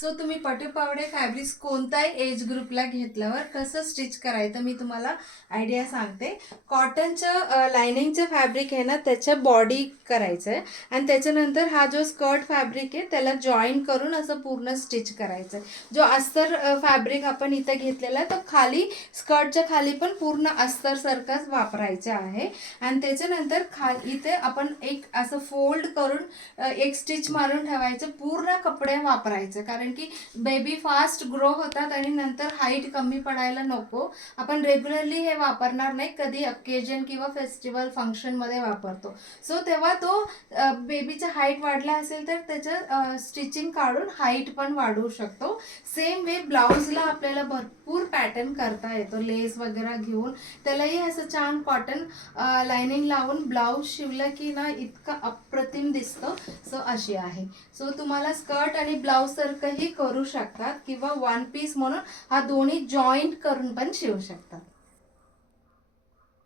So तुम्ही पटुपावडे fabrics कोणताही age ग्रुपला घेतल्यावर कसं स्टिच करायचं मी तुम्हाला आयडिया सांगते. कॉटनचं लायनिंगचं फॅब्रिक आहे ना, त्याच्या बॉडी करायचं आहे आणि त्याच्यानंतर हा जो स्कर्ट फॅब्रिक आहे त्याला जॉईन करून असं पूर्ण स्टिच करायचं आहे. जो अस्तर फॅब्रिक आपण इथे घेतलेला आहे तो खाली स्कर्टच्या खाली पण पूर्ण अस्तरसारखाच वापरायचा आहे आणि त्याच्यानंतर इथे आपण एक असं फोल्ड करून एक स्टिच मारून ठेवायचं. पूर्ण कपडे वापरायचे कारण की बेबी फास्ट ग्रो होतात आणि नंतर हाईट कमी पडायला नको. आपण रेग्युलरली हे वापरणार नाही, कधी अकेजन किंवा फेस्टिवल फंक्शनमध्ये वापरतो. सो तेव्हा तो बेबीचा हाईट वाढला असेल तर त्याचं स्टिचिंग काढून हाईट पण वाढवू शकतो. सेम वे ब्लाऊजला आपल्याला भरपूर पॅटर्न करता येतो. लेस वगैरे घेऊन त्यालाही असं छान कॉटन लायनिंग लावून ब्लाऊज शिवलं की ना इतकं अप्रतिम दिसतं. सो अशी आहे. सो तुम्हाला स्कर्ट आणि ब्लाऊज सारखंही करू शकतात किंवा वन पीस म्हणून हा दोन्ही जॉईंट करून पण शिवू शकतात.